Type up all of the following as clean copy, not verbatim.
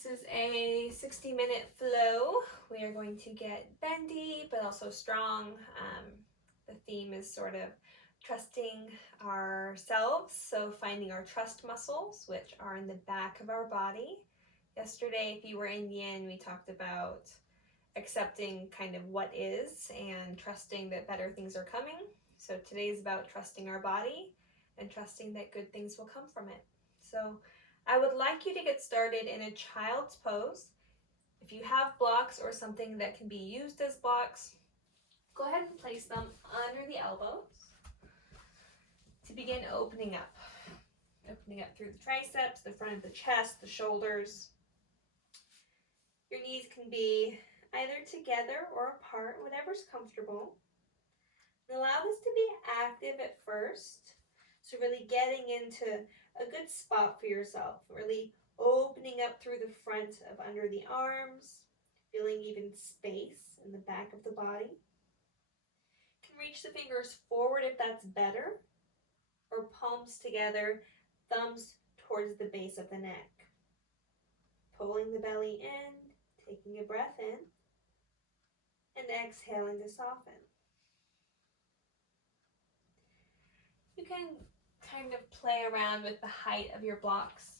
This is a 60-minute flow. We are going to get bendy, but also strong. The theme is sort of trusting ourselves, so finding our trust muscles, which are in the back of our body. Yesterday, if you were in yin, we talked about accepting kind of what is and trusting that better things are coming. So today is about trusting our body and trusting that good things will come from it. So I would like you to get started in a child's pose. If you have blocks or something that can be used as blocks, go ahead and place them under the elbows to begin opening up. Opening up through the triceps, the front of the chest, the shoulders. Your knees can be either together or apart, whatever's comfortable. And allow this to be active at first. So really getting into a good spot for yourself, really opening up through the front of under the arms, feeling even space in the back of the body. You can reach the fingers forward if that's better, or palms together, thumbs towards the base of the neck. Pulling the belly in, taking a breath in, and exhaling to soften. You can kind of play around with the height of your blocks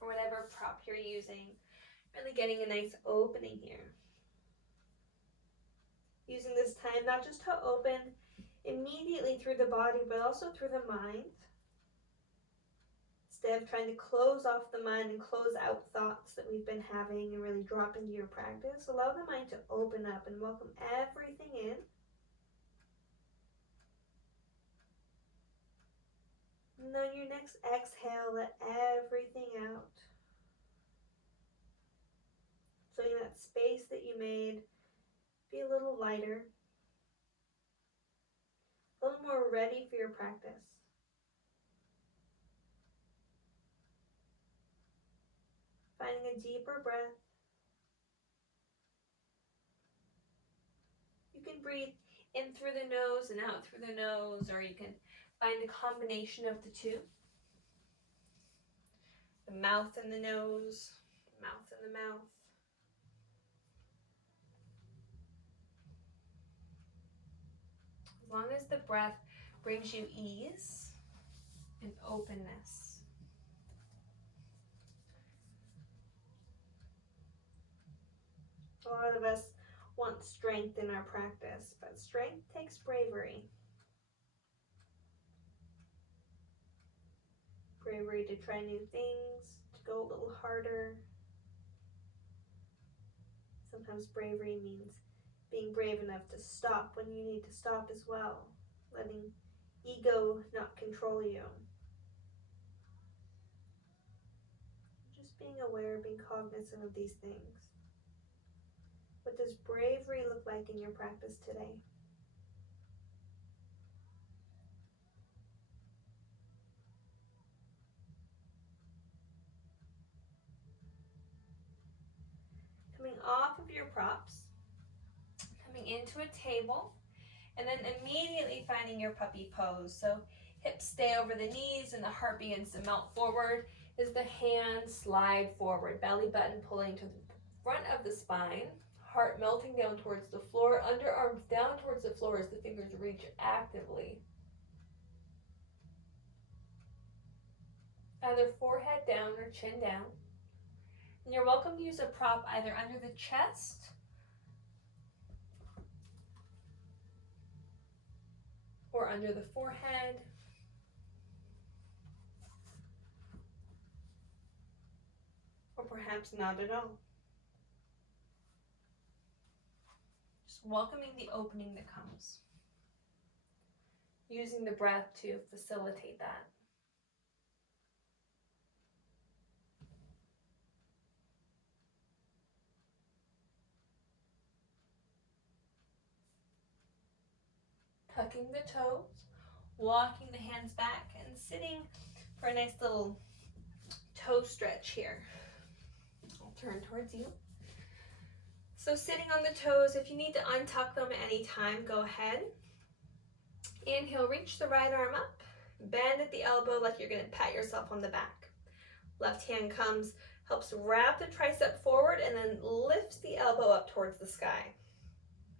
or whatever prop you're using. Really getting a nice opening here. Using this time not just to open immediately through the body, but also through the mind. Instead of trying to close off the mind and close out thoughts that we've been having and really drop into your practice, allow the mind to open up and welcome everything in. And on your next exhale, let everything out. So in that space that you made, be a little lighter, a little more ready for your practice. Finding a deeper breath. You can breathe in through the nose and out through the nose, or you can find a combination of the two. The mouth and the nose, mouth and the mouth. As long as the breath brings you ease and openness. A lot of us want strength in our practice, but strength takes bravery. Bravery to try new things, to go a little harder. Sometimes bravery means being brave enough to stop when you need to stop as well, letting ego not control you. Just being aware, being cognizant of these things. What does bravery look like in your practice today? Coming off of your props, coming into a table, and then immediately finding your puppy pose. So hips stay over the knees and the heart begins to melt forward as the hands slide forward, belly button pulling to the front of the spine, heart melting down towards the floor, underarms down towards the floor as the fingers reach actively. Either forehead down or chin down. And you're welcome to use a prop either under the chest or under the forehead, or perhaps not at all. Just welcoming the opening that comes. Using the breath to facilitate that. Tucking the toes, walking the hands back, and sitting for a nice little toe stretch here. I'll turn towards you. So sitting on the toes, if you need to untuck them anytime, go ahead. Inhale, reach the right arm up. Bend at the elbow like you're going to pat yourself on the back. Left hand comes, helps wrap the tricep forward and then lifts the elbow up towards the sky.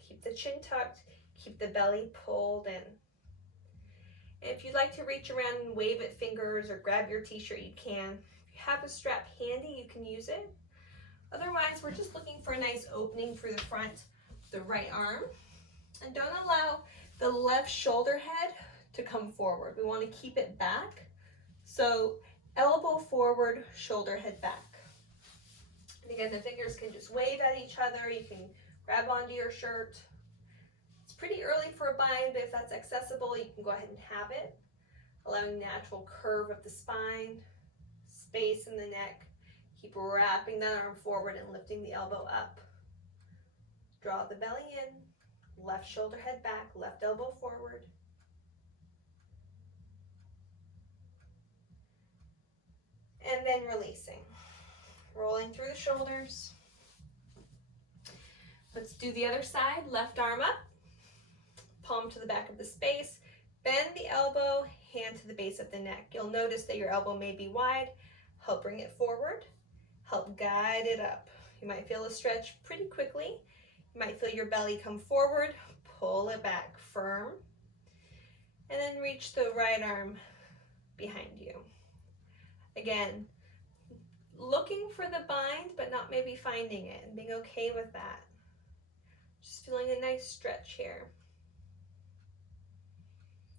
Keep the chin tucked, keep the belly pulled in. And if you'd like to reach around and wave at fingers or grab your t-shirt, you can. If you have a strap handy, you can use it. Otherwise, we're just looking for a nice opening through the front, the right arm. And don't allow the left shoulder head to come forward. We want to keep it back. So elbow forward, shoulder head back. And again, the fingers can just wave at each other. You can grab onto your shirt. It's pretty early for a bind, but if that's accessible, you can go ahead and have it. Allowing natural curve of the spine, space in the neck. Keep wrapping that arm forward and lifting the elbow up. Draw the belly in, left shoulder head back, left elbow forward. And then releasing. Rolling through the shoulders. Let's do the other side. Left arm up, palm to the back of the space. Bend the elbow, hand to the base of the neck. You'll notice that your elbow may be wide. Help bring it forward. Help guide it up. You might feel a stretch pretty quickly. You might feel your belly come forward. Pull it back firm. And then reach the right arm behind you. Again, looking for the bind, but not maybe finding it, and being okay with that. Just feeling a nice stretch here.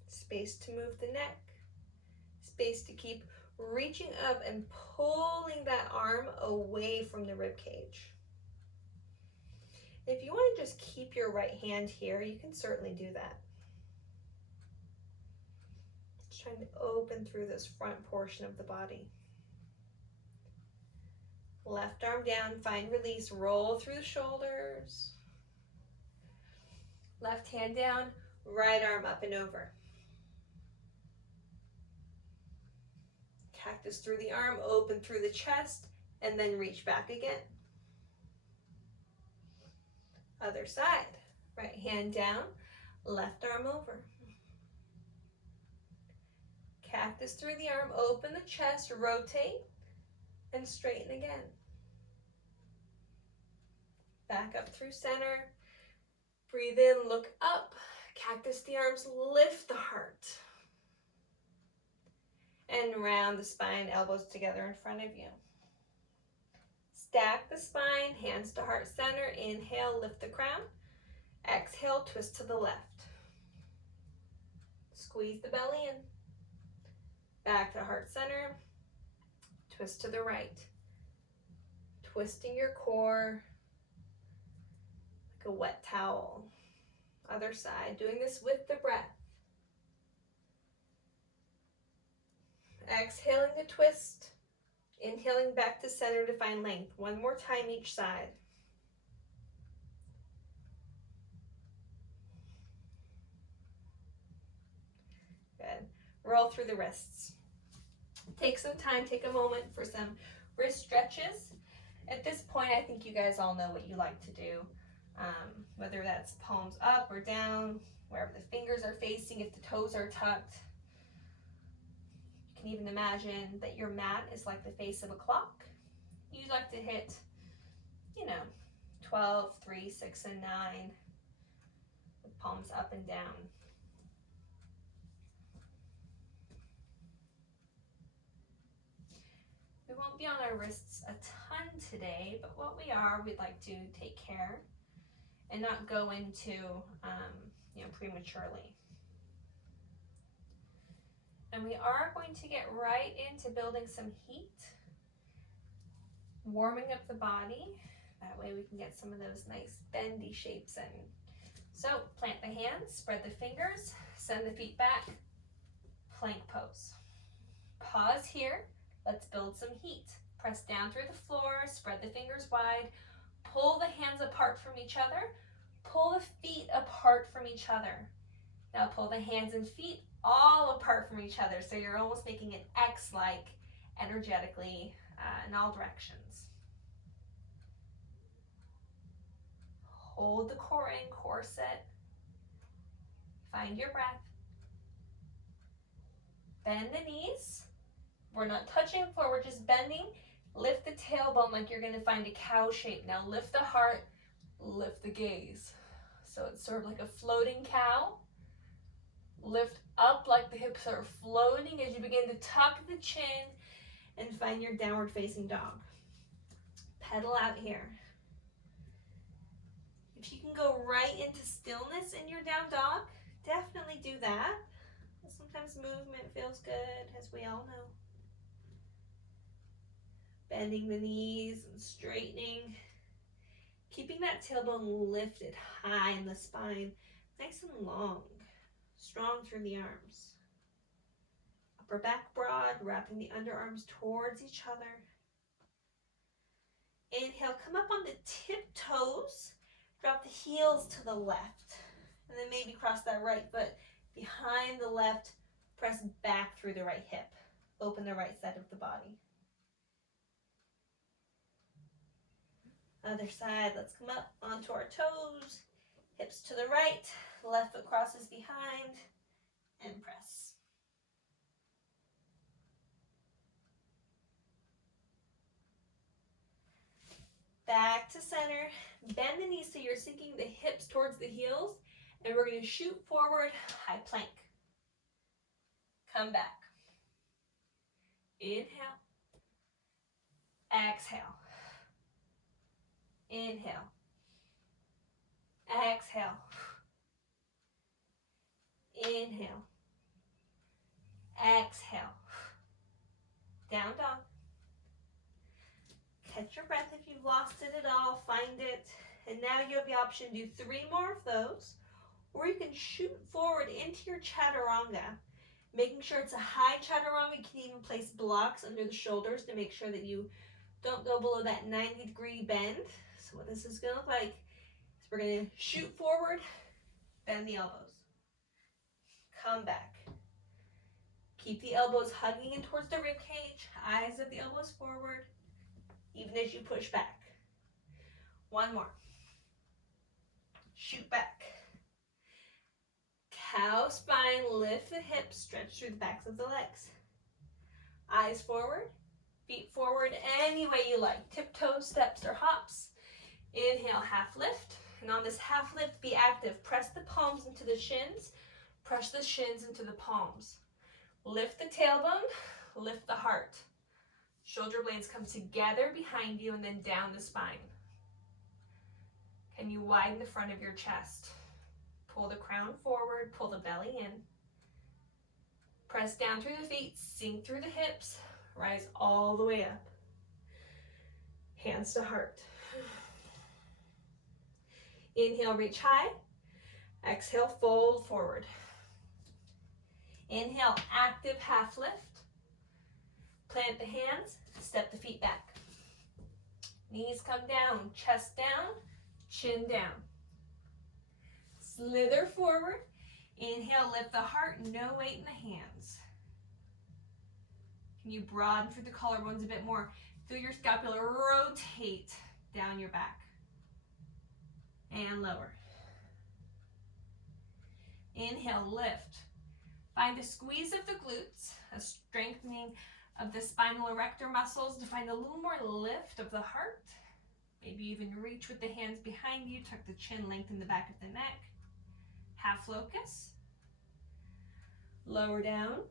Space to move the neck. Space to keep reaching up and pulling that arm away from the rib cage. If you want to just keep your right hand here, you can certainly do that. Just trying to open through this front portion of the body. Left arm down, find release, roll through the shoulders. Left hand down, right arm up and over. Cactus through the arm, open through the chest, and then reach back again. Other side, right hand down, left arm over. Cactus through the arm, open the chest, rotate, and straighten again. Back up through center. Breathe in, look up. Cactus the arms, lift the heart. And round the spine, elbows together in front of you. Stack the spine, hands to heart center. Inhale, lift the crown. Exhale, twist to the left. Squeeze the belly in. Back to heart center. Twist to the right. Twisting your core like a wet towel. Other side, doing this with the breath. Exhaling to twist. Inhaling back to center to find length. One more time each side. Good. Roll through the wrists. Take some time, take a moment for some wrist stretches. At this point, I think you guys all know what you like to do. Whether that's palms up or down, wherever the fingers are facing, if the toes are tucked. You can even imagine that your mat is like the face of a clock. You like to hit, 12, 3, 6, and 9 with palms up and down. We won't be on our wrists a ton today, but what we are, we'd like to take care and not go into, prematurely. And we are going to get right into building some heat, warming up the body. That way we can get some of those nice bendy shapes in. So plant the hands, spread the fingers, send the feet back, plank pose. Pause here. Let's build some heat. Press down through the floor, spread the fingers wide, pull the hands apart from each other, pull the feet apart from each other. Now pull the hands and feet all apart from each other, so you're almost making an X-like energetically in all directions. Hold the core in, core sit. Find your breath. Bend the knees. We're not touching the floor, we're just bending. Lift the tailbone like you're gonna find a cow shape. Now lift the heart, lift the gaze. So it's sort of like a floating cow. Lift up like the hips are floating as you begin to tuck the chin and find your downward facing dog. Pedal out here. If you can go right into stillness in your down dog, definitely do that. Sometimes movement feels good, as we all know. Bending the knees and straightening. Keeping that tailbone lifted high in the spine, nice and long, strong through the arms. Upper back broad, wrapping the underarms towards each other. Inhale, come up on the tiptoes, drop the heels to the left, and then maybe cross that right foot behind the left, press back through the right hip, open the right side of the body. Other side, let's come up onto our toes, hips to the right, left foot crosses behind, and press. Back to center, bend the knees so you're sinking the hips towards the heels, and we're going to shoot forward, high plank. Come back. Inhale. Exhale. Inhale. Exhale. Inhale. Exhale. Down dog. Catch your breath if you've lost it at all. Find it. And now you have the option to do 3 more of those. Or you can shoot forward into your chaturanga. Making sure it's a high chaturanga. You can even place blocks under the shoulders to make sure that you don't go below that 90-degree bend. So what this is going to look like is we're going to shoot forward, bend the elbows. Come back. Keep the elbows hugging in towards the rib cage, eyes of the elbows forward, even as you push back. 1 more. Shoot back. Cow spine, lift the hips, stretch through the backs of the legs. Eyes forward, feet forward any way you like. Tiptoes, steps, or hops. Inhale, half lift. And on this half lift, be active. Press the palms into the shins. Press the shins into the palms. Lift the tailbone, lift the heart. Shoulder blades come together behind you and then down the spine. Can you widen the front of your chest? Pull the crown forward, pull the belly in. Press down through the feet, sink through the hips, rise all the way up. Hands to heart. Inhale, reach high. Exhale, fold forward. Inhale, active half lift. Plant the hands, step the feet back. Knees come down, chest down, chin down. Slither forward. Inhale, lift the heart, no weight in the hands. Can you broaden through the collarbones a bit more? Feel your scapula rotate down your back. And lower. Inhale, lift. Find a squeeze of the glutes, a strengthening of the spinal erector muscles to find a little more lift of the heart. Maybe even reach with the hands behind you, tuck the chin, lengthen the back of the neck. Half locus. Lower down.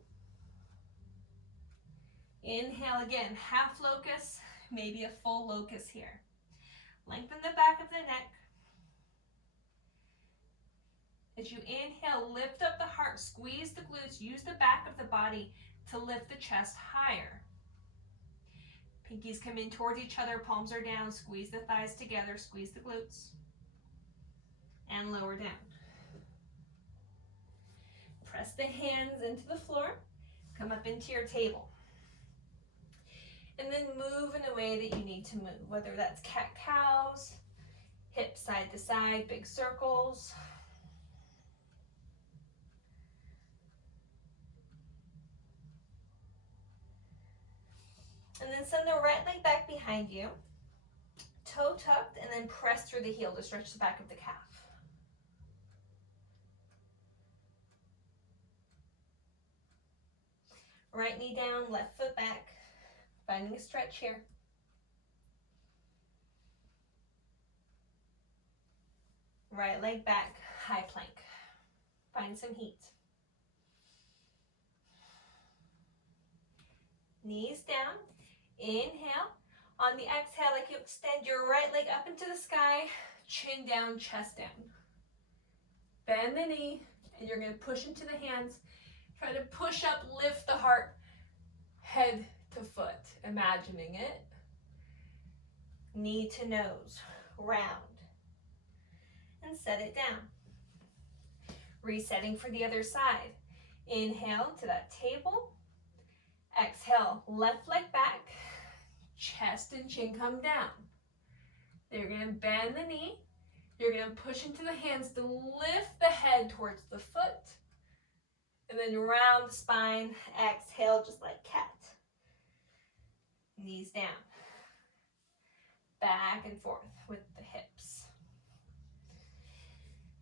Inhale again, half locus, maybe a full locus here. Lengthen the back of the neck. As you inhale, lift up the heart, squeeze the glutes, use the back of the body to lift the chest higher. Pinkies come in towards each other, palms are down, squeeze the thighs together, squeeze the glutes, and lower down. Press the hands into the floor, come up into your table. And then move in a way that you need to move, whether that's cat-cows, hips side to side, big circles. And then send the right leg back behind you, toe tucked, and then press through the heel to stretch the back of the calf. Right knee down, left foot back. Finding a stretch here. Right leg back, high plank. Find some heat. Knees down. Inhale. On the exhale, like you extend your right leg up into the sky, chin down, chest down. Bend the knee, and you're going to push into the hands. Try to push up, lift the heart, head to foot, imagining it. Knee to nose, round. And set it down. Resetting for the other side. Inhale to that table. Exhale, left leg back, chest and chin come down. Then you're going to bend the knee. You're going to push into the hands to lift the head towards the foot. And then round the spine. Exhale, just like cat. Knees down. Back and forth with the hips.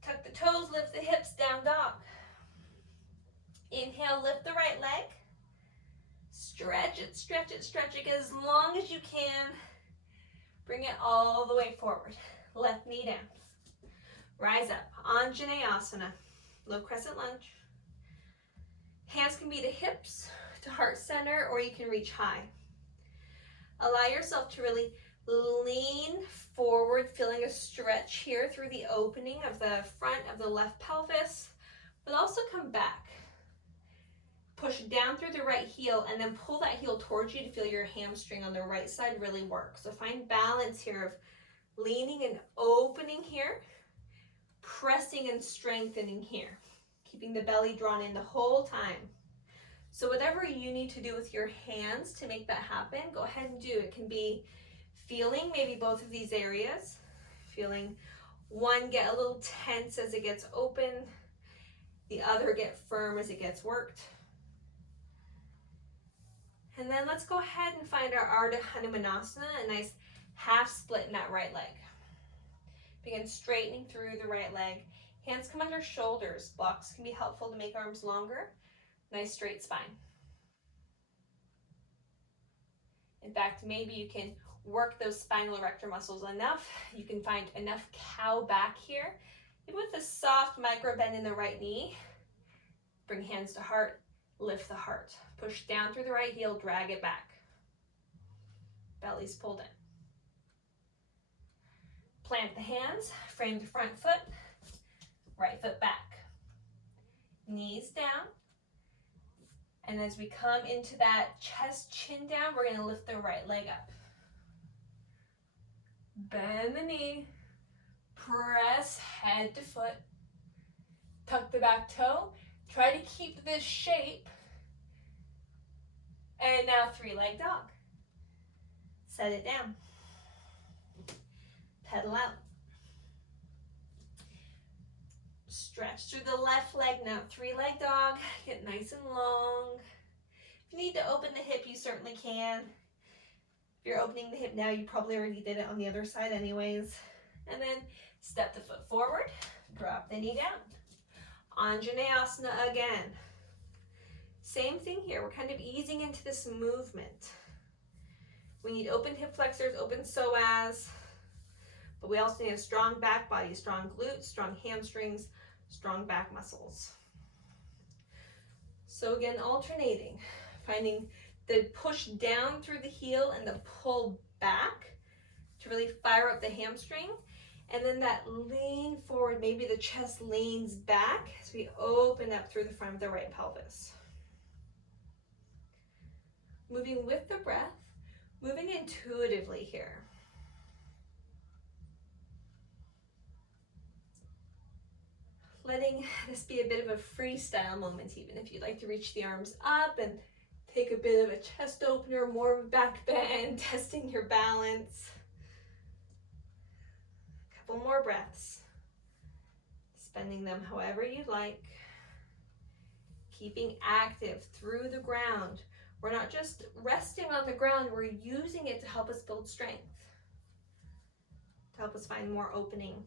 Tuck the toes, lift the hips, down dog. Inhale, lift the right leg. Stretch it, stretch it, stretch it as long as you can. Bring it all the way forward. Left knee down. Rise up, Anjaneyasana, low crescent lunge. Hands can be to hips, to heart center, or you can reach high. Allow yourself to really lean forward, feeling a stretch here through the opening of the front of the left pelvis, but also come back. Push down through the right heel and then pull that heel towards you to feel your hamstring on the right side really work. So find balance here of leaning and opening here, pressing and strengthening here, keeping the belly drawn in the whole time. So whatever you need to do with your hands to make that happen, go ahead and do. It can be feeling maybe both of these areas, feeling one get a little tense as it gets open, the other get firm as it gets worked. And then let's go ahead and find our Ardha Hanumanasana, a nice half split in that right leg. Begin straightening through the right leg. Hands come under shoulders. Blocks can be helpful to make arms longer. Nice straight spine. In fact, maybe you can work those spinal erector muscles enough. You can find enough cow back here. Even with a soft micro bend in the right knee. Bring hands to heart. Lift the heart. Push down through the right heel, drag it back. Belly's pulled in. Plant the hands, frame the front foot, right foot back. Knees down. And as we come into that chest chin down, we're going to lift the right leg up. Bend the knee, press head to foot, tuck the back toe. Try to keep this shape. And now three-leg dog. Set it down. Pedal out. Stretch through the left leg now. Three-leg dog. Get nice and long. If you need to open the hip, you certainly can. If you're opening the hip now, you probably already did it on the other side anyways. And then step the foot forward. Drop the knee down. Anjaneyasana again. Same thing here. We're kind of easing into this movement. We need open hip flexors, open psoas, but we also need a strong back body, strong glutes, strong hamstrings, strong back muscles. So again, alternating, finding the push down through the heel and the pull back to really fire up the hamstring. And then that lean forward, maybe the chest leans back as we open up through the front of the right pelvis. Moving with the breath, moving intuitively here. Letting this be a bit of a freestyle moment, even if you'd like to reach the arms up and take a bit of a chest opener, more of a back bend, testing your balance. Couple more breaths, spending them however you'd like, keeping active through the ground. We're not just resting on the ground, we're using it to help us build strength, to help us find more opening.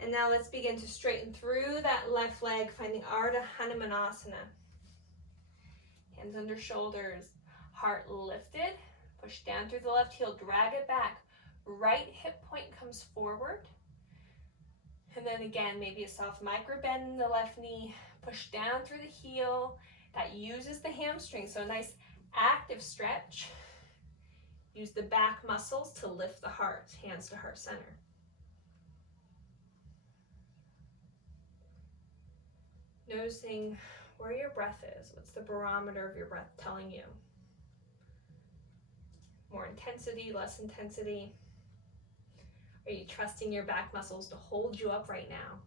And now let's begin to straighten through that left leg, finding Ardha Hanumanasana. Hands under shoulders, heart lifted, push down through the left heel, drag it back. Right hip point comes forward. And then again, maybe a soft micro bend in the left knee, push down through the heel. That uses the hamstring, so a nice active stretch. Use the back muscles to lift the heart, hands to heart center. Noticing where your breath is. What's the barometer of your breath telling you? More intensity, less intensity? Are you trusting your back muscles to hold you up right now?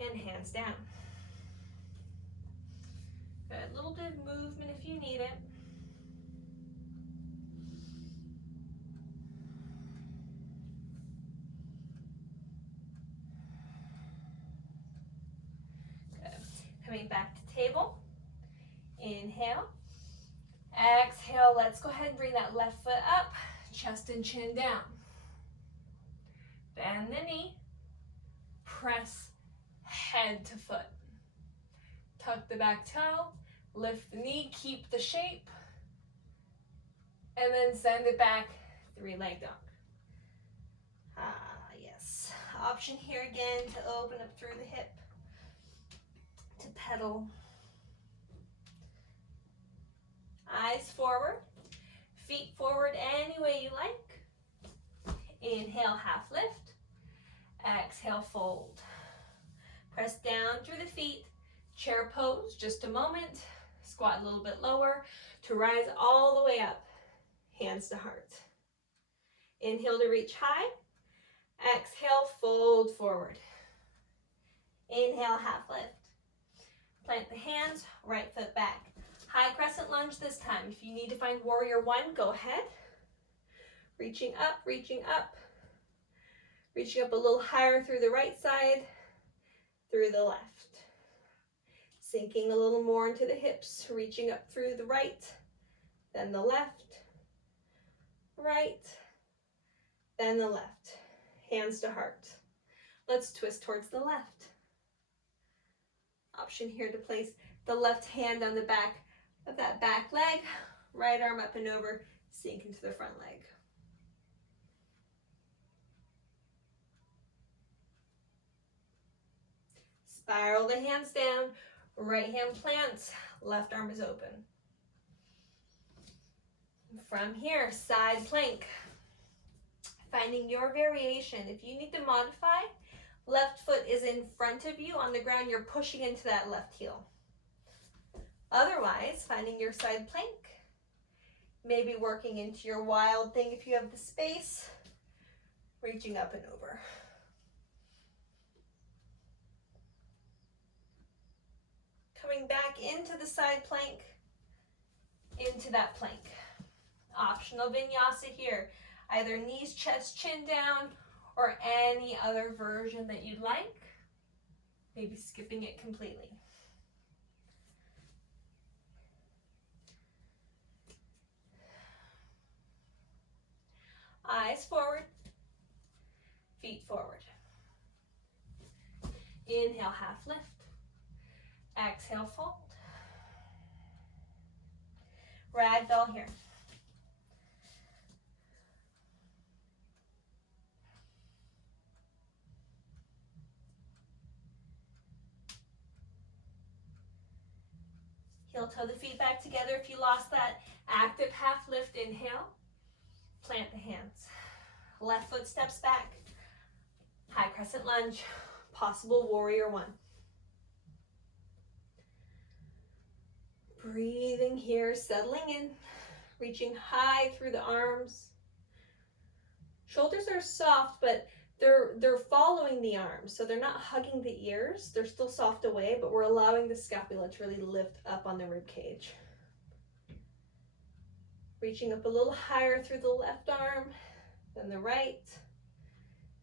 And hands down. A little bit of movement if you need it. Good. Coming back to table. Inhale. Exhale. Let's go ahead and bring that left foot up. Chest and chin down. Bend the knee. Press head to foot. Tuck the back toe. Lift the knee. Keep the shape. And then send it back. Three-leg dog. Yes. Option here again to open up through the hip. To pedal. Eyes forward. Feet forward any way you like. Inhale, half lift. Exhale, fold. Press down through the feet. Chair pose, just a moment. Squat a little bit lower to rise all the way up. Hands to heart. Inhale to reach high. Exhale, fold forward. Inhale, half lift. Plant the hands, right foot back. High crescent lunge this time. If you need to find warrior one, go ahead. Reaching up, reaching up. Reaching up a little higher through the right side, through the left. Sinking a little more into the hips, reaching up through the right, then the left, right, then the left. Hands to heart. Let's twist towards the left. Option here to place the left hand on the back of that back leg, right arm up and over, sink into the front leg. Spiral the hands down, right hand plants, left arm is open. From here, side plank. Finding your variation. If you need to modify, left foot is in front of you on the ground, you're pushing into that left heel. Otherwise, finding your side plank, maybe working into your wild thing if you have the space, reaching up and over. Coming back into the side plank, into that plank. Optional vinyasa here, either knees, chest, chin down, or any other version that you'd like, maybe skipping it completely. Eyes forward, feet forward. Inhale, half lift. Exhale, fold. Ragdoll here. Heel toe the feet back together. If you lost that active half lift, inhale. Plant the hands. Left foot steps back. High crescent lunge. Possible warrior one. Breathing here, settling in. Reaching high through the arms. Shoulders are soft, but they're following the arms, so they're not hugging the ears. They're still soft away, but we're allowing the scapula to really lift up on the rib cage. Reaching up a little higher through the left arm, then the right.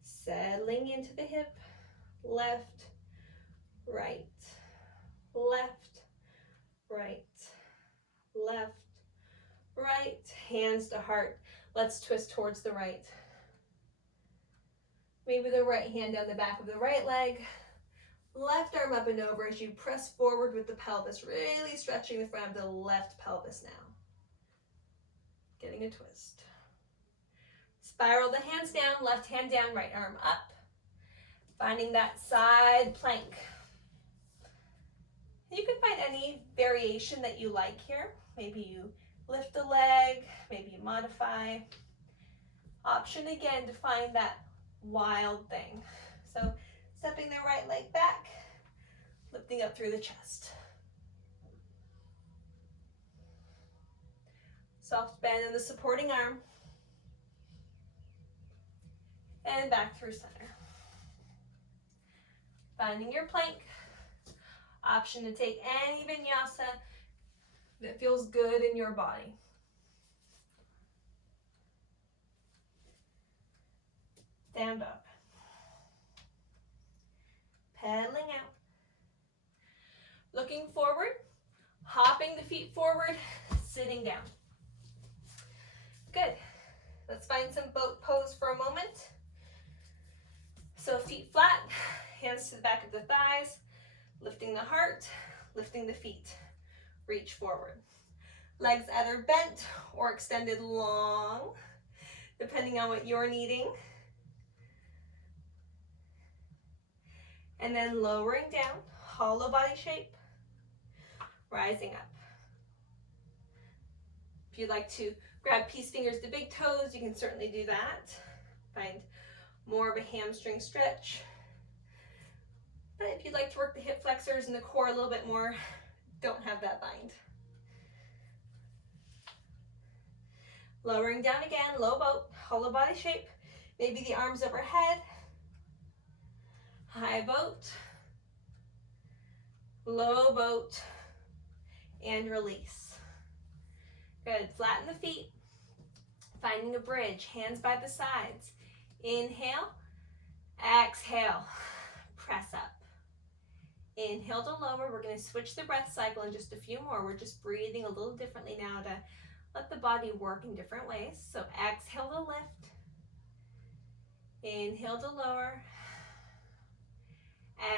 Settling into the hip, left, right, left, right, left, right. Hands to heart. Let's twist towards the right. Maybe the right hand down the back of the right leg. Left arm up and over as you press forward with the pelvis, really stretching the front of the left pelvis now. Getting a twist. Spiral the hands down, left hand down, right arm up. Finding that side plank. You can find any variation that you like here. Maybe you lift the leg, maybe you modify. Option again to find that wild thing. So stepping the right leg back, lifting up through the chest. Soft bend in the supporting arm. And back through center. Finding your plank. Option to take any vinyasa that feels good in your body. Stand up. Pedaling out. Looking forward, hopping the feet forward, sitting down. Good. Let's find some boat pose for a moment. So feet flat, hands to the back of the thighs, lifting the heart, lifting the feet. Reach forward. Legs either bent or extended long, depending on what you're needing. And then lowering down, hollow body shape, rising up. If you'd like to grab peace fingers to big toes, you can certainly do that. Find more of a hamstring stretch. But if you'd like to work the hip flexors and the core a little bit more, don't have that bind. Lowering down again, low boat, hollow body shape. Maybe the arms overhead. High boat, low boat, and release. Good, flatten the feet. Finding a bridge, hands by the sides. Inhale, exhale, press up. Inhale to lower. We're going to switch the breath cycle in just a few more. We're just breathing a little differently now to let the body work in different ways. So exhale to lift. Inhale to lower.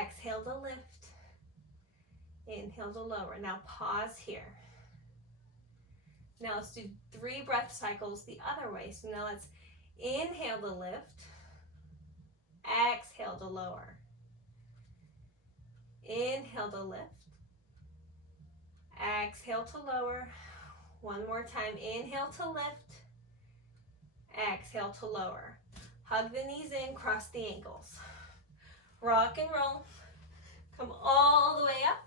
Exhale to lift. Inhale to lower. Now pause here. Now let's do 3 breath cycles the other way. So now let's inhale to lift. Exhale to lower. Inhale to lift. Exhale to lower. One more time. Inhale to lift. Exhale to lower. Hug the knees in, cross the ankles. Rock and roll. Come all the way up.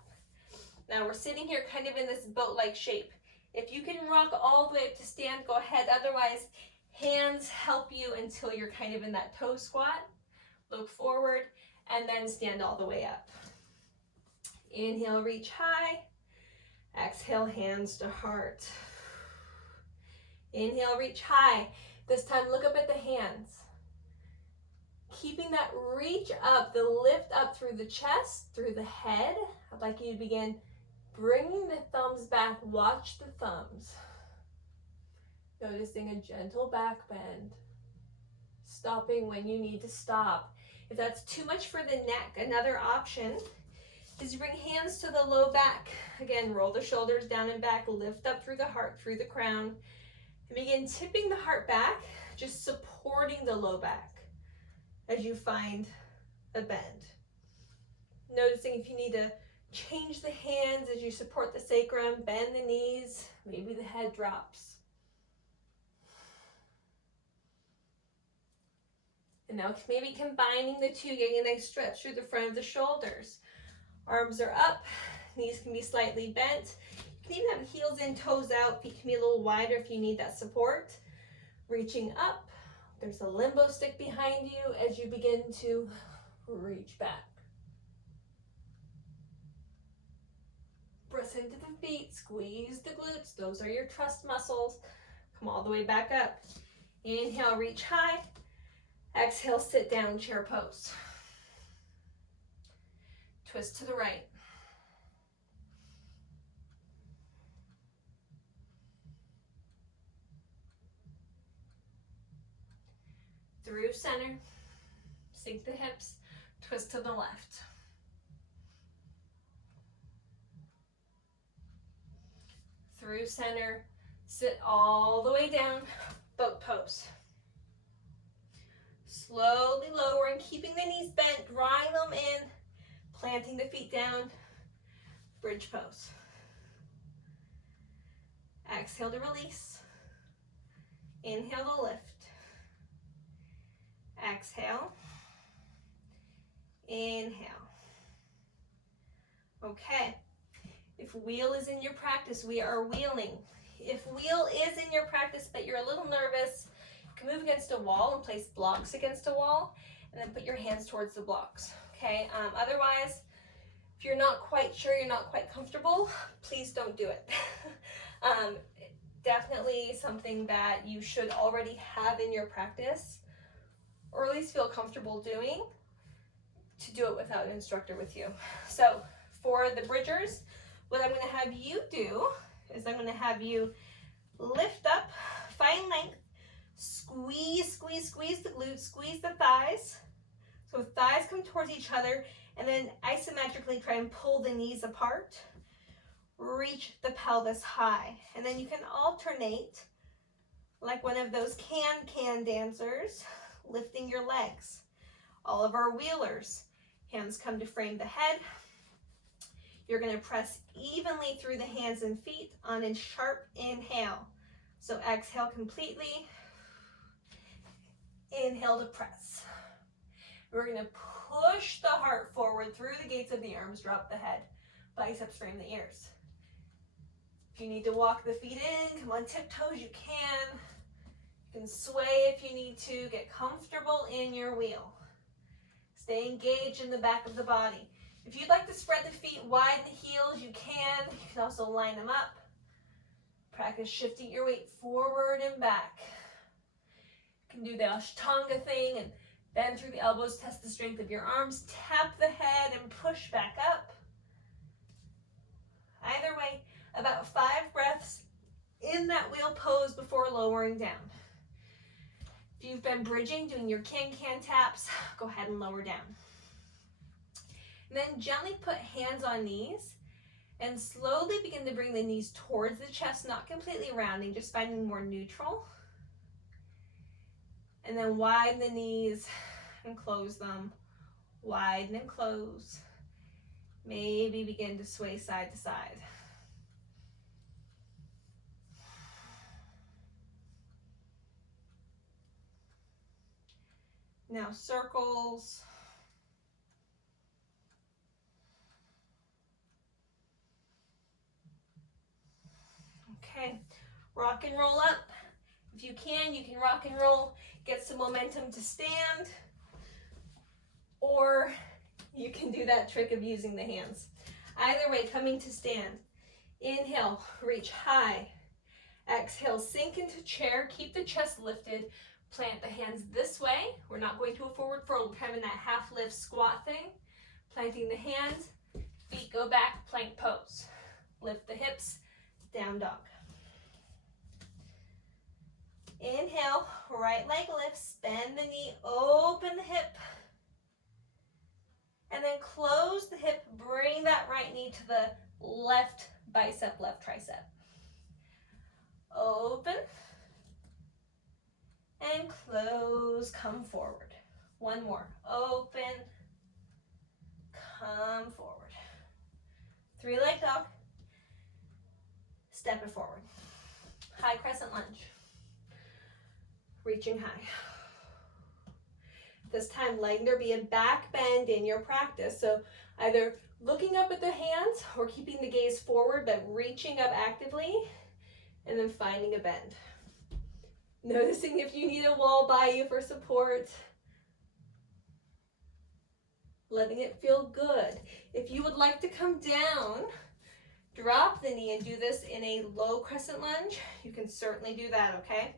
Now we're sitting here kind of in this boat-like shape. If you can rock all the way up to stand, go ahead. Otherwise, hands help you until you're kind of in that toe squat. Look forward and then stand all the way up. Inhale, reach high. Exhale, hands to heart. Inhale, reach high. This time, look up at the hands. Keeping that reach up, the lift up through the chest, through the head. I'd like you to begin bringing the thumbs back. Watch the thumbs. Noticing a gentle back bend. Stopping when you need to stop. If that's too much for the neck, another option is you bring hands to the low back. Again, roll the shoulders down and back, lift up through the heart, through the crown, and begin tipping the heart back, just supporting the low back as you find a bend. Noticing if you need to change the hands as you support the sacrum, bend the knees, maybe the head drops. And now maybe combining the two, getting a nice stretch through the front of the shoulders. Arms are up, knees can be slightly bent. You can even have heels in, toes out. Feet can be a little wider if you need that support. Reaching up, there's a limbo stick behind you as you begin to reach back. Press into the feet, squeeze the glutes. Those are your trust muscles. Come all the way back up. Inhale, reach high. Exhale, sit down, chair pose. Twist to the right. Through center. Sink the hips, twist to the left. Through center, sit all the way down, boat pose. Slowly lowering, keeping the knees bent, drawing them in, planting the feet down, bridge pose. Exhale to release. Inhale to lift. Exhale. Inhale. Okay. If wheel is in your practice, we are wheeling. If wheel is in your practice, but you're a little nervous, you can move against a wall and place blocks against a wall, and then put your hands towards the blocks. Okay. Otherwise, if you're not quite sure, you're not quite comfortable, please don't do it. Definitely something that you should already have in your practice, or at least feel comfortable doing, to do it without an instructor with you. So for the bridgers, what I'm going to have you do is I'm going to have you lift up, find length, squeeze, squeeze, squeeze the glutes, squeeze the thighs. So thighs come towards each other, and then isometrically try and pull the knees apart. Reach the pelvis high, and then you can alternate like one of those can dancers, lifting your legs. All of our wheelers, hands come to frame the head. You're going to press evenly through the hands and feet on a sharp inhale. So exhale completely, inhale to press. We're going to push the heart forward through the gates of the arms, drop the head, biceps frame the ears. If you need to walk the feet in, come on tiptoes, you can. You can sway if you need to. Get comfortable in your wheel. Stay engaged in the back of the body. If you'd like to spread the feet wide, the heels, you can. You can also line them up. Practice shifting your weight forward and back. You can do the Ashtanga thing and bend through the elbows, test the strength of your arms, tap the head and push back up. Either way, about 5 breaths in that wheel pose before lowering down. If you've been bridging, doing your can taps, go ahead and lower down. And then gently put hands on knees and slowly begin to bring the knees towards the chest, not completely rounding, just finding more neutral. And then widen the knees and close them. Widen and close. Maybe begin to sway side to side. Now circles. Okay, rock and roll up. If you can rock and roll, get some momentum to stand, or you can do that trick of using the hands. Either way, coming to stand. Inhale, reach high. Exhale, sink into chair, keep the chest lifted. Plant the hands this way. We're not going to a forward fold, we're having that half lift squat thing. Planting the hands, feet go back, plank pose. Lift the hips, down dog. Inhale, right leg lifts, bend the knee, open the hip. And then close the hip, bring that right knee to the left bicep, left tricep. Open. And close, come forward. One more, open, come forward. 3-leg dog, step it forward. High crescent lunge, reaching high. This time, letting there be a back bend in your practice. So either looking up at the hands or keeping the gaze forward, but reaching up actively, and then finding a bend. Noticing if you need a wall by you for support. Letting it feel good. If you would like to come down, drop the knee and do this in a low crescent lunge. You can certainly do that, okay?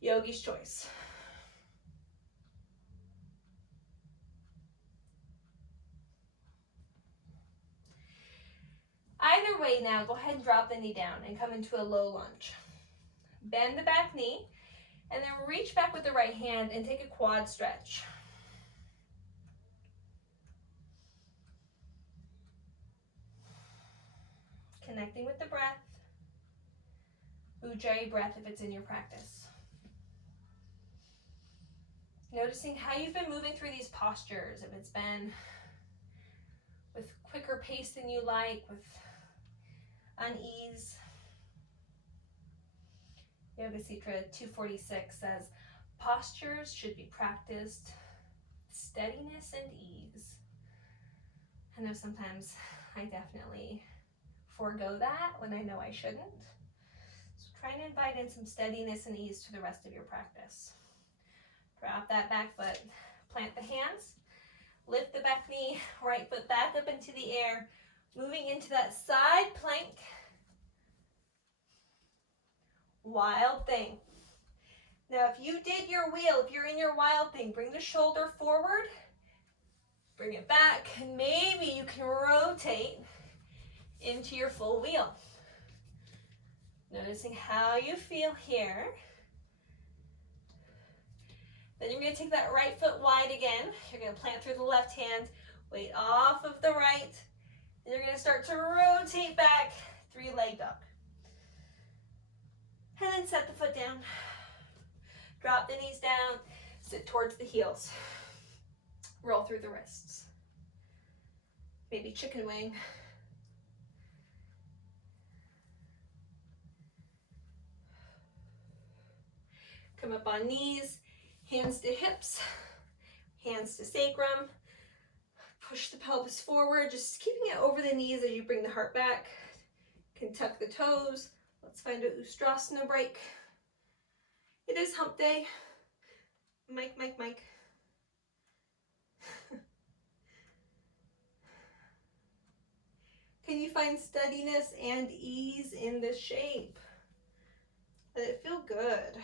Yogi's choice. Either way now, go ahead and drop the knee down and come into a low lunge. Bend the back knee, and then reach back with the right hand and take a quad stretch. connecting with the breath. Ujjayi breath if it's in your practice. Noticing how you've been moving through these postures, if it's been with quicker pace than you like, with unease. Yoga Sutra 246 says, postures should be practiced with steadiness and ease. I know sometimes I definitely forego that when I know I shouldn't. So try and invite in some steadiness and ease to the rest of your practice. Drop that back foot, plant the hands, lift the back knee, right foot back up into the air, moving into that side plank. Wild thing. Now if you did your wheel, if you're in your wild thing, bring the shoulder forward, bring it back, and maybe you can rotate into your full wheel. Noticing how you feel here. Then you're going to take that right foot wide again. You're going to plant through the left hand, weight off of the right, and you're going to start to rotate back, three-leg dog. And then set the foot down. Drop the knees down, sit towards the heels. Roll through the wrists. Maybe chicken wing. Come up on knees, hands to hips, hands to sacrum. Push the pelvis forward, just keeping it over the knees as you bring the heart back. You can tuck the toes. Let's find a Ustrasana break. It is hump day. Mike. Can you find steadiness and ease in this shape? Let it feel good.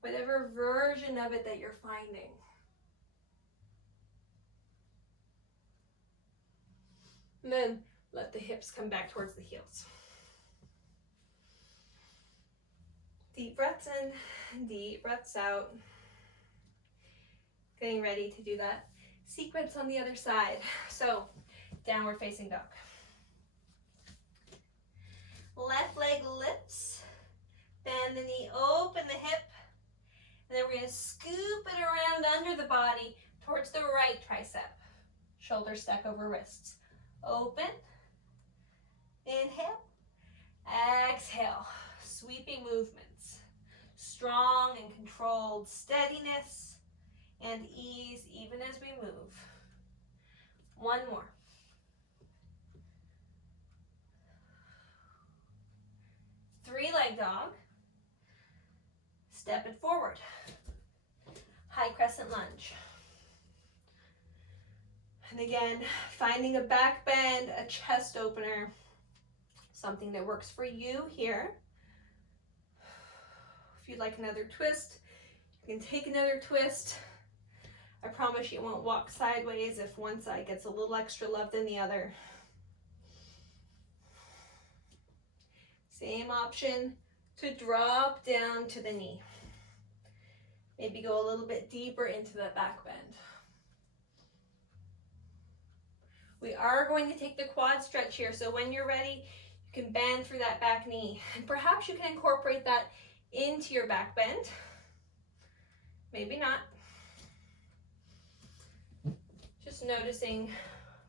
Whatever version of it that you're finding. And then let the hips come back towards the heels. Deep breaths in, deep breaths out. Getting ready to do that sequence on the other side. So, downward facing dog. Left leg lifts, bend the knee, open the hip, and then we're going to scoop it around under the body towards the right tricep. Shoulders stack over wrists. Open, inhale, exhale, sweeping movements. Strong and controlled steadiness and ease even as we move. One more. Three-leg dog. Step it forward. High crescent lunge. And again, finding a back bend, a chest opener, something that works for you here. If you'd like another twist, you can take another twist. I promise you won't walk sideways if one side gets a little extra love than the other. Same option to drop down to the knee. Maybe go a little bit deeper into the back bend. We are going to take the quad stretch here, so when you're ready, you can bend through that back knee. And perhaps you can incorporate that into your back bend. Maybe not. Just noticing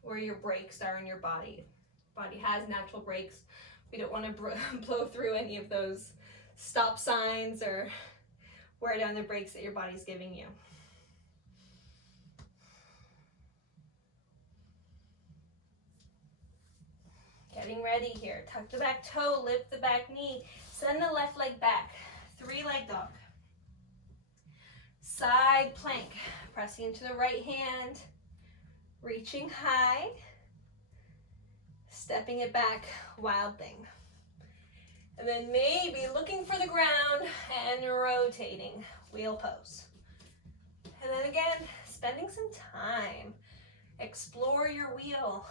where your breaks are in your body. Body has natural breaks. We don't want to blow through any of those stop signs or wear down the brakes that your body's giving you. Getting ready here. Tuck the back toe, lift the back knee, send the left leg back. Three-leg dog. Side plank. Pressing into the right hand, reaching high, stepping it back, wild thing. And then maybe looking for the ground and rotating, wheel pose. And then again, spending some time. Explore your wheel.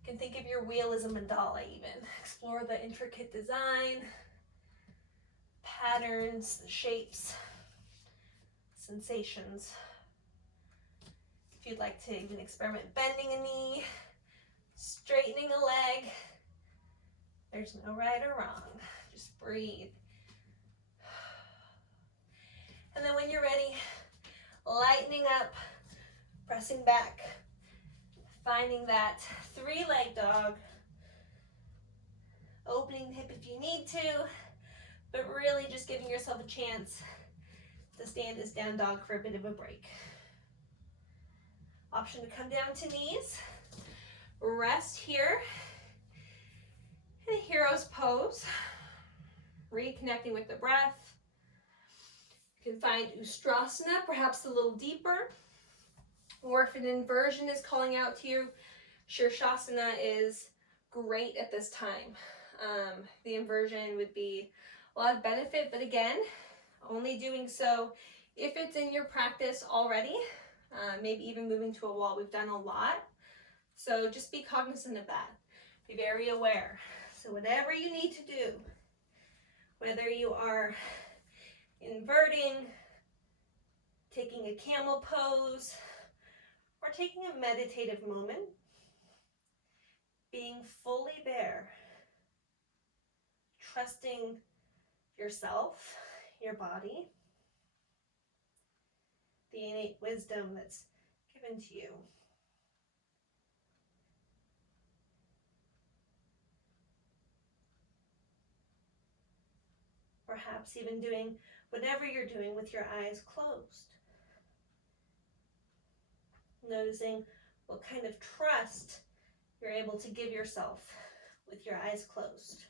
You can think of your wheel as a mandala even. Explore the intricate design, patterns, the shapes, sensations. If you'd like to even experiment bending a knee, Straightening a leg. There's no right or wrong. Just breathe. And then when you're ready, lightening up, pressing back, finding that 3-leg dog, opening the hip if you need to, but really just giving yourself a chance to stay in this down dog for a bit of a break. Option to come down to knees, rest here in a hero's pose, reconnecting with the breath. You can find Ustrasana, perhaps a little deeper, or if an inversion is calling out to you, Shirshasana is great at this time. The inversion would be a lot of benefit, but again, only doing so if it's in your practice already, maybe even moving to a wall. We've done a lot, so just be cognizant of that. Be very aware. So whatever you need to do, whether you are inverting, taking a camel pose, or taking a meditative moment, being fully there, trusting yourself, your body, the innate wisdom that's given to you. Perhaps even doing whatever you're doing with your eyes closed. Noticing what kind of trust you're able to give yourself with your eyes closed.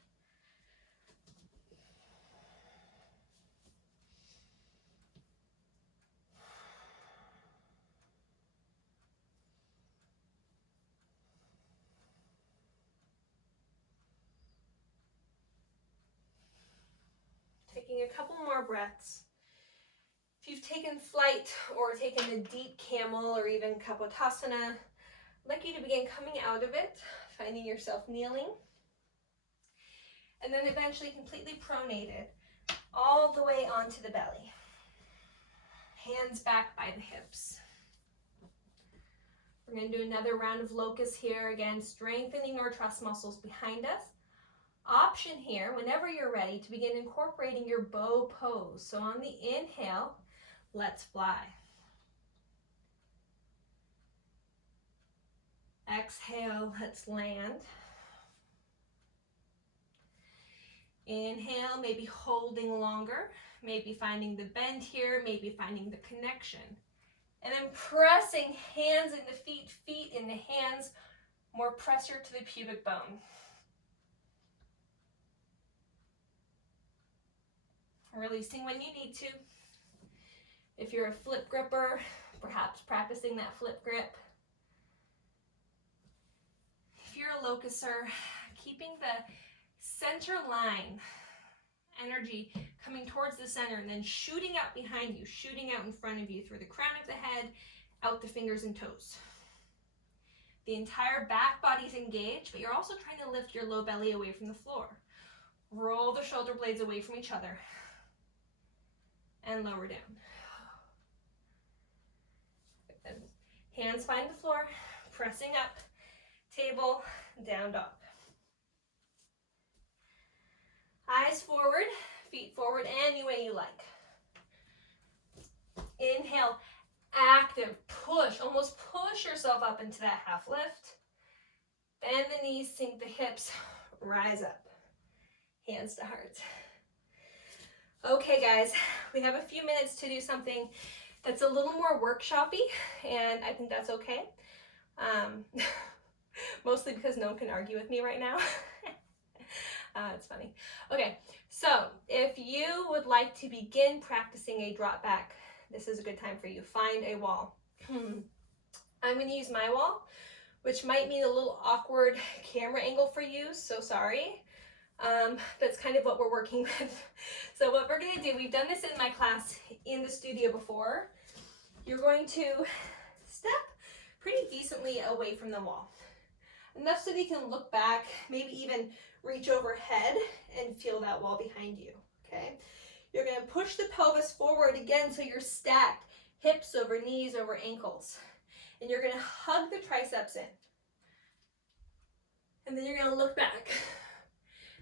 Taking a couple more breaths. If you've taken flight or taken a deep camel or even Kapotasana, I'd like you to begin coming out of it, finding yourself kneeling, and then eventually completely pronated all the way onto the belly. Hands back by the hips. We're going to do another round of locust here, again strengthening our trust muscles behind us. Option here, whenever you're ready, to begin incorporating your bow pose. So on the inhale, let's fly. Exhale, let's land. Inhale, maybe holding longer, maybe finding the bend here, maybe finding the connection. And then pressing hands into feet, feet into hands, more pressure to the pubic bone. Releasing when you need to. If you're a flip gripper, perhaps practicing that flip grip. If you're a locuster, keeping the center line, energy coming towards the center and then shooting out behind you, shooting out in front of you through the crown of the head, out the fingers and toes. The entire back body's engaged, but you're also trying to lift your low belly away from the floor. Roll the shoulder blades away from each other and lower down. Hands find the floor, pressing up, table, down dog. Eyes forward, feet forward, any way you like. Inhale, active, push, almost push yourself up into that half lift. Bend the knees, sink the hips, rise up. Hands to heart. Okay guys, we have a few minutes to do something that's a little more workshop-y, and I think that's okay. Mostly because no one can argue with me right now. It's funny. Okay, so if you would like to begin practicing a drop back, this is a good time for you. Find a wall. I'm going to use my wall, which might mean a little awkward camera angle for you, so sorry. That's kind of what we're working with. So what we're going to do, we've done this in my class in the studio before. You're going to step pretty decently away from the wall. Enough so that you can look back, maybe even reach overhead and feel that wall behind you, okay? You're going to push the pelvis forward again so you're stacked, hips over knees over ankles. And you're going to hug the triceps in. And then you're gonna look back.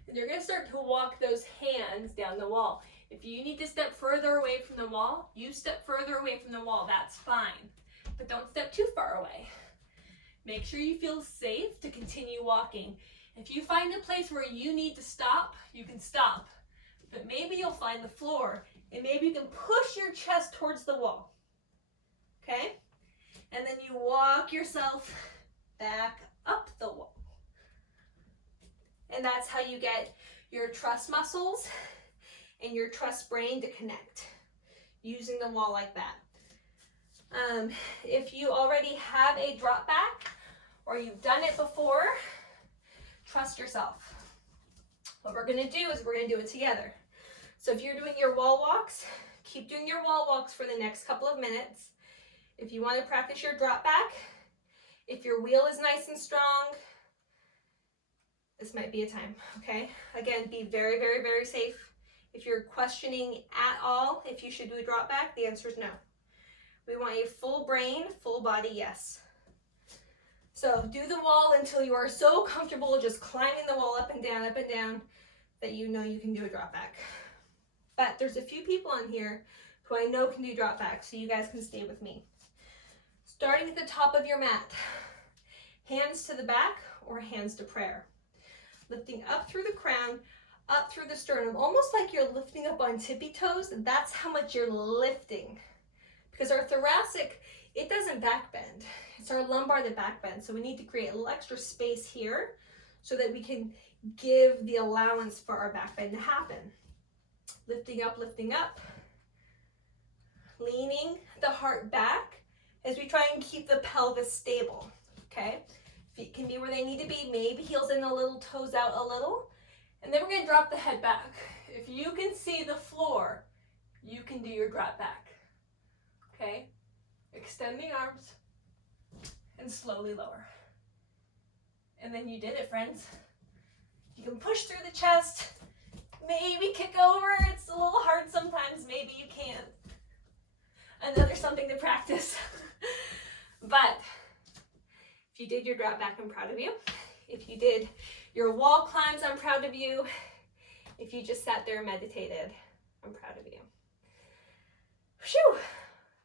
And you're gonna start to walk those hands down the wall. If you need to step further away from the wall, you step further away from the wall, that's fine. But don't step too far away. Make sure you feel safe to continue walking. If you find a place where you need to stop, you can stop. But maybe you'll find the floor, and maybe you can push your chest towards the wall. Okay? And then you walk yourself back up the wall. And that's how you get your trust muscles and your trust brain to connect, using the wall like that. If you already have a drop back or you've done it before, trust yourself. What we're gonna do is we're gonna do it together. So if you're doing your wall walks, keep doing your wall walks for the next couple of minutes. If you want to practice your drop back, if your wheel is nice and strong, this might be a time, okay? Again, be very, very, very safe. If you're questioning at all if you should do a drop back, the answer is no. We want a full brain, full body yes. So do the wall until you are so comfortable just climbing the wall up and down, that you know you can do a drop back. But there's a few people on here who I know can do drop backs, so you guys can stay with me. Starting at the top of your mat, hands to the back or hands to prayer. Lifting up through the crown, up through the sternum, almost like you're lifting up on tippy toes. That's how much you're lifting. Because our thoracic, it doesn't back bend. It's our lumbar that back bends. So we need to create a little extra space here so that we can give the allowance for our back bend to happen. Lifting up, leaning the heart back as we try and keep the pelvis stable, okay? Feet can be where they need to be, maybe heels in a little, toes out a little. And then we're gonna drop the head back. If you can see the floor, you can do your drop back, okay? Extend the arms and slowly lower. And then you did it, friends. You can push through the chest, maybe kick over. It's a little hard sometimes, maybe you can't. Another something to practice. But if you did your drop back, I'm proud of you. If you did your wall climbs, I'm proud of you. If you just sat there and meditated, I'm proud of you. Whew.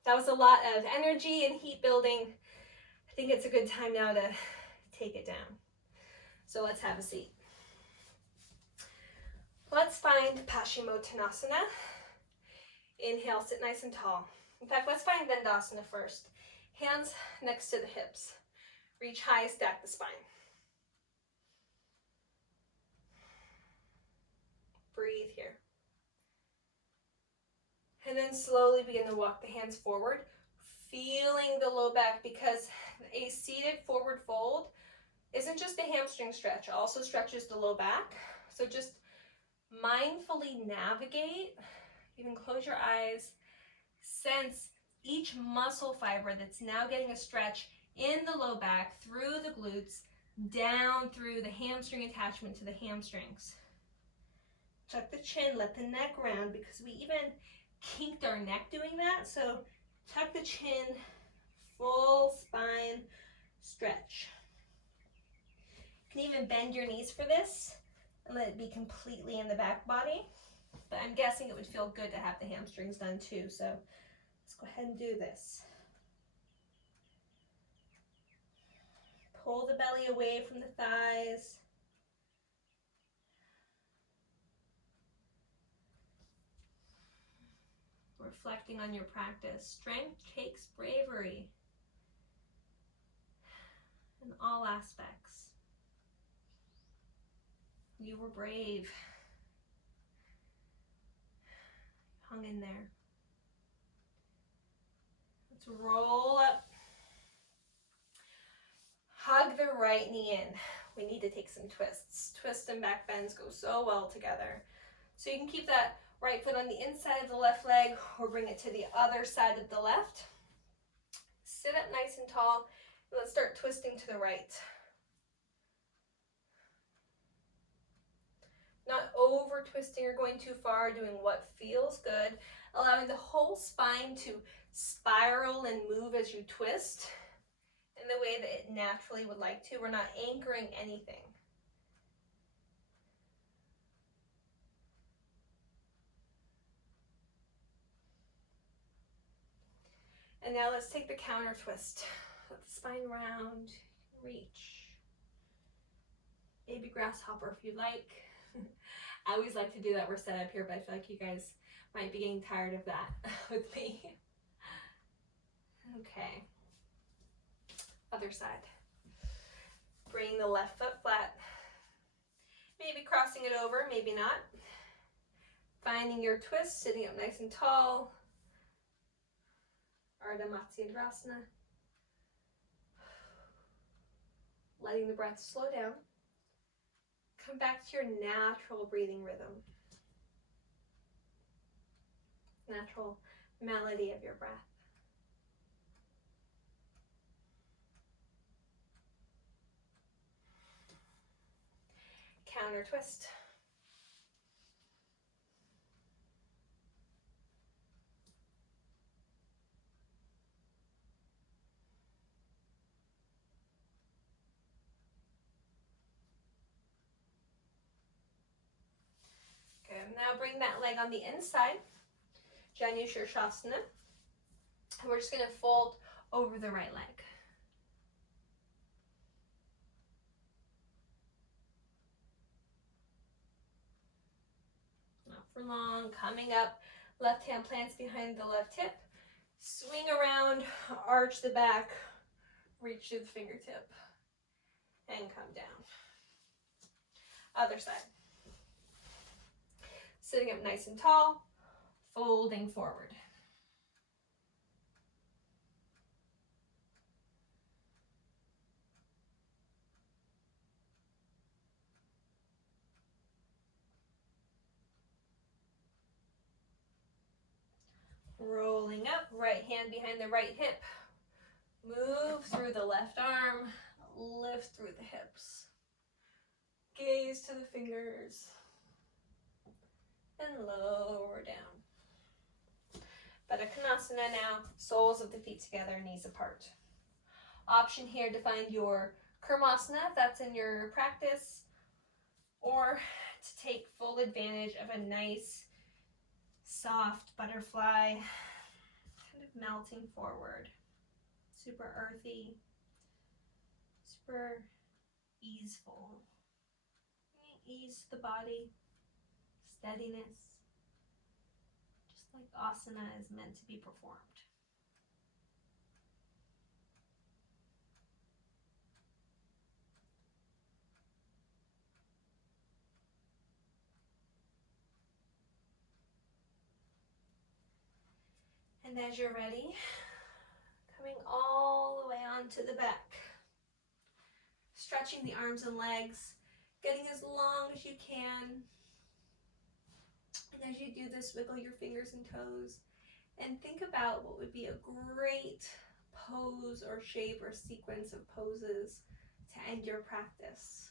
That was a lot of energy and heat building. I think it's a good time now to take it down. So let's have a seat. Let's find Paschimottanasana. Inhale, sit nice and tall. In fact, let's find Dandasana first. Hands next to the hips. Reach high, stack the spine. Breathe here. And then slowly begin to walk the hands forward, feeling the low back, because a seated forward fold isn't just a hamstring stretch, it also stretches the low back. So just mindfully navigate. You can close your eyes, sense each muscle fiber that's now getting a stretch in the low back, through the glutes, down through the hamstring attachment to the hamstrings. Tuck the chin, let the neck round, because we even kinked our neck doing that. So tuck the chin, full spine stretch. You can even bend your knees for this and let it be completely in the back body. But I'm guessing it would feel good to have the hamstrings done too. So let's go ahead and do this. Pull the belly away from the thighs. Reflecting on your practice. Strength takes bravery in all aspects. You were brave. Hung in there. Let's roll up. Hug the right knee in. We need to take some twists. Twists and back bends go so well together. So you can keep that right foot on the inside of the left leg or bring it to the other side of the left. Sit up nice and tall. And let's start twisting to the right. Not over twisting or going too far, doing what feels good, allowing the whole spine to spiral and move as you twist in the way that it naturally would like to. We're not anchoring anything. And now let's take the counter twist. Let the spine round, reach. Baby grasshopper if you like. I always like to do that. We're set up here, but I feel like you guys might be getting tired of that with me. Okay. Other side. Bring the left foot flat. Maybe crossing it over, maybe not. Finding your twist, sitting up nice and tall. Ardha Matsyendrasana. Letting the breath slow down. Come back to your natural breathing rhythm. Natural melody of your breath. Counter twist. Good. Now bring that leg on the inside. Janu Shirshasana. And we're just going to fold over the right leg. Not for long. Coming up, left hand plants behind the left hip. Swing around, arch the back, reach to the fingertip, and come down. Other side. Sitting up nice and tall, folding forward. Rolling up, right hand behind the right hip. Move through the left arm, lift through the hips. Gaze to the fingers, and lower down. Baddha Konasana now, soles of the feet together, knees apart. Option here to find your Kurmasana, if that's in your practice, or to take full advantage of a nice, soft butterfly, kind of melting forward. Super earthy, super easeful. Ease the body, steadiness, just like asana is meant to be performed. And as you're ready, coming all the way onto the back. Stretching the arms and legs, getting as long as you can. And as you do this, wiggle your fingers and toes and think about what would be a great pose or shape or sequence of poses to end your practice.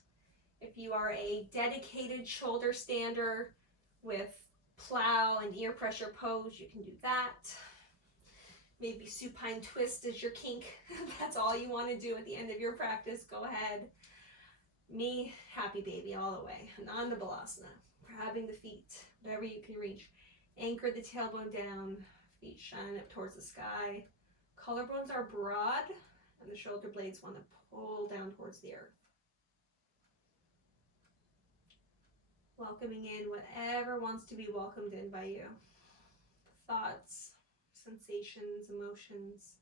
If you are a dedicated shoulder stander with plow and ear pressure pose, you can do that. Maybe supine twist is your kink. That's all you want to do at the end of your practice. Go ahead. Me, happy baby all the way. Ananda Balasana. Grabbing the feet, whatever you can reach. Anchor the tailbone down. Feet shine up towards the sky. Collarbones are broad, and the shoulder blades want to pull down towards the earth. Welcoming in whatever wants to be welcomed in by you. Thoughts, sensations, emotions.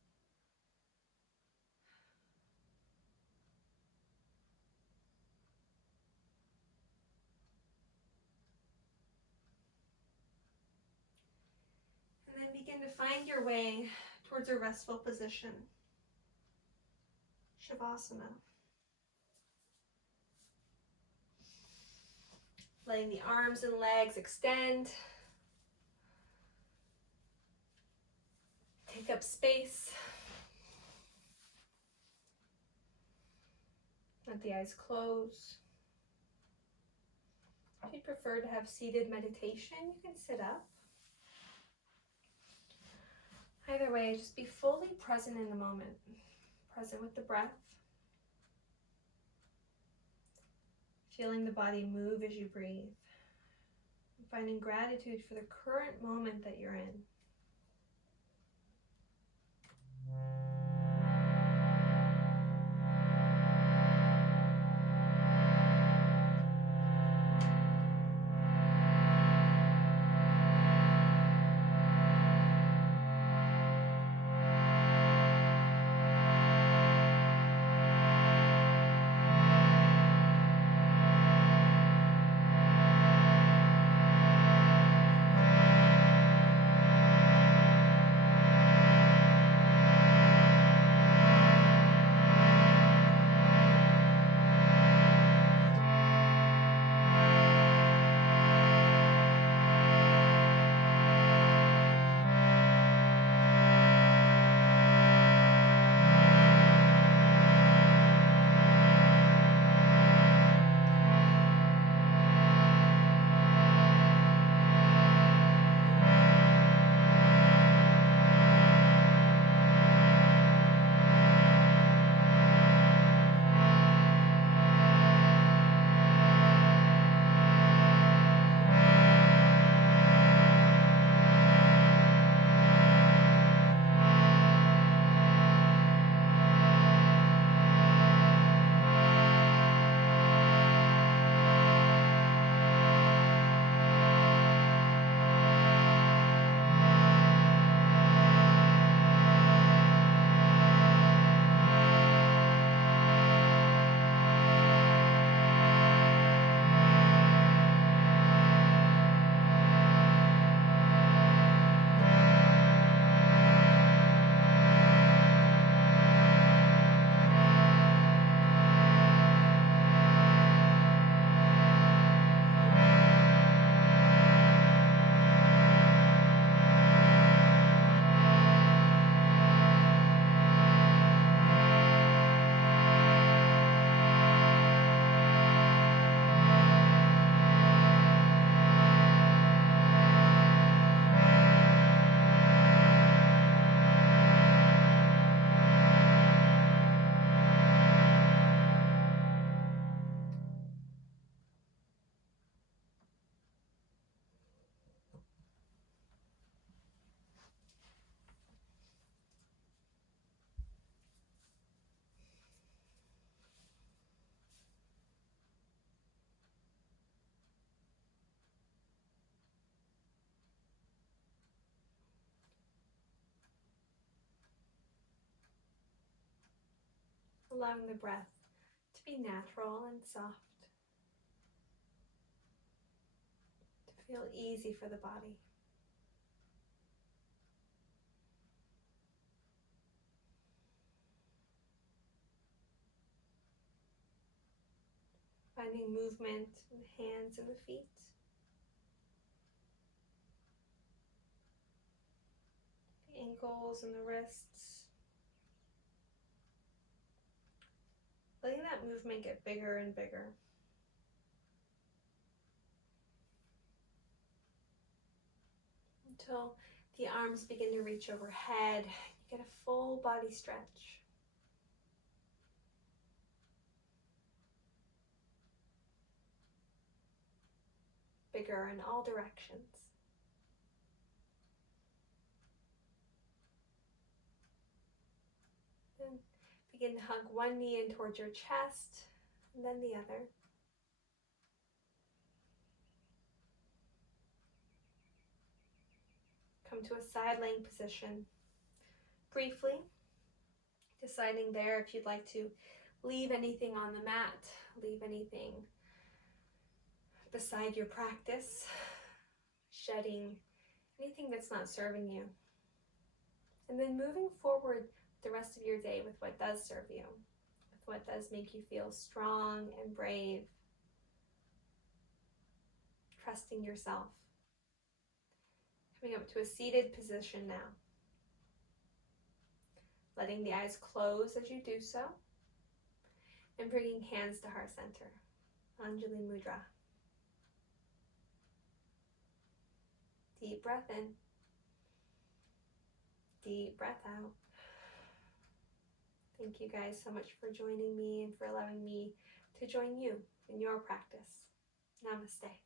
And then begin to find your way towards a restful position. Shavasana. Letting the arms and legs extend. Take up space. Let the eyes close. If you prefer to have seated meditation, you can sit up. Either way, just be fully present in the moment. Present with the breath. Feeling the body move as you breathe. And finding gratitude for the current moment that you're in. allowing the breath to be natural and soft, to feel easy for the body. Finding movement in the hands and the feet. The ankles and the wrists. Letting that movement get bigger and bigger. Until the arms begin to reach overhead. You get a full body stretch. Bigger in all directions. Then begin to hug one knee in towards your chest, and then the other. Come to a side laying position. Briefly, deciding there if you'd like to leave anything on the mat, leave anything beside your practice, shedding anything that's not serving you. And then moving forward the rest of your day with what does serve you, with what does make you feel strong and brave, trusting yourself. Coming up to a seated position now. Letting the eyes close as you do so. And bringing hands to heart center. Anjali Mudra. Deep breath in. Deep breath out. Thank you guys so much for joining me and for allowing me to join you in your practice. Namaste.